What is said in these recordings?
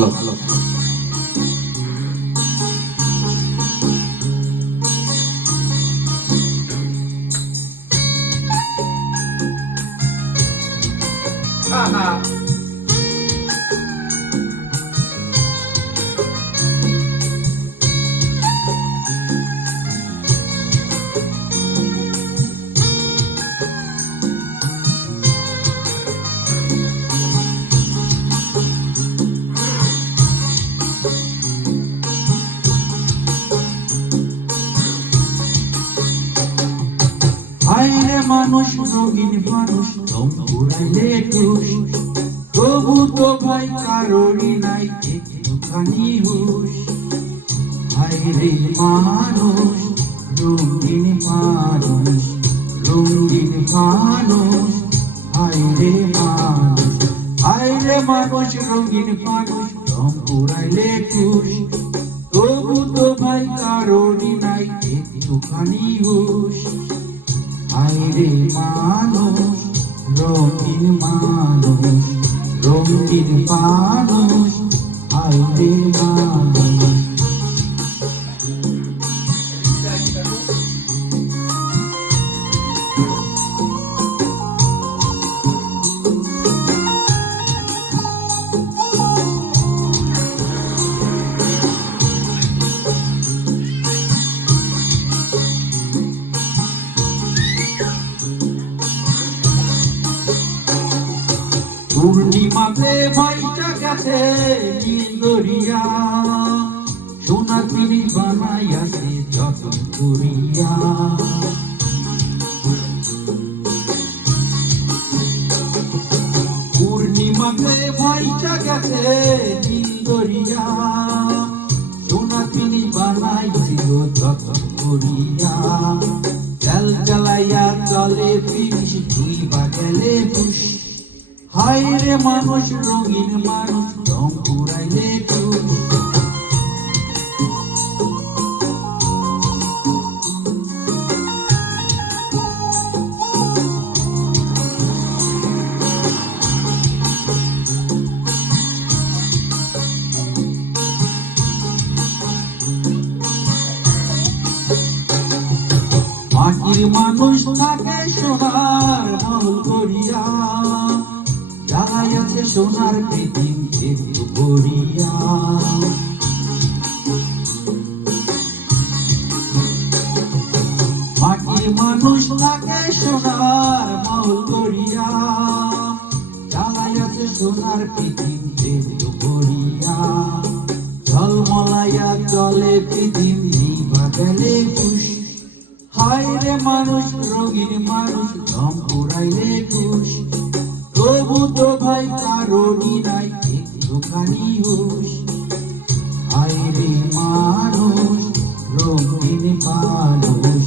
ভালো। আইরে মানুষ রঙিন মানুষ রং ঘুরাইলে টুস, তবু তো ভাই কারোরই নাই একটুখানি হুশ। আইরে মানুষ রঙিন মানুষ রঙিন মানুষ, আইরে মানুষ আইরে মানুষ রঙিন মানুষ রং ঘুরাইলে টুস, তবু তো ভাই কারোরই নাই একটুখানি হুশ। আইরে মানুষ রঙিন মানুষ রঙিন মানুষ, আইরে মানুষ। পূর্ণিমাতে ভাইটা গেছে নিন্দরিয়া, সোনার পিড়ি বানাইয়াছে যতন করিয়া। পূর্ণিমাতে ভাইটা গেছে নিন্দরিয়া, সোনার পিড়ি বানাইছিল যতন করিয়া। চাল চালাইয়া চলে পিড়ি তুই বা গেলে খুশ, হায়রে মানুষ রঙিন মানুষ রং ঘুরাইলে টুস। মাটির মানুষ থাকে সোনার মহল করিয়া, জ্বালাইয়াছে সোনার পৃথিবী একটু করিয়া। মাটির মানুষ থাকে সোনার মহল করিয়া, জ্বালাইয়াছে সোনার পৃথিবী একটু করিয়া। ঝলমলাইয়া চলে পৃথিবী বা গেলে খুশ, হায়রে মানুষ রঙিন মানুষ রং ঘুরাইলে টুস, তবু তো ভাই কারোরই নাই একটুখানি হুশ। আইরে মানুষ রঙিন মানুষ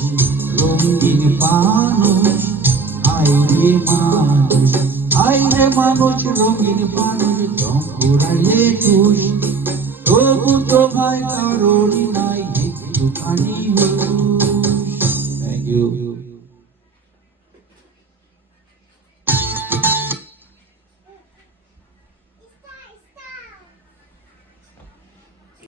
রঙিন মানুষ, আইরে মানুষ আইরে মানুষ রঙিন মানুষ রং ঘুরাইলে টুস, তবু তো ভাই কারোরই নাই একটুখানি হুশ। Thank you.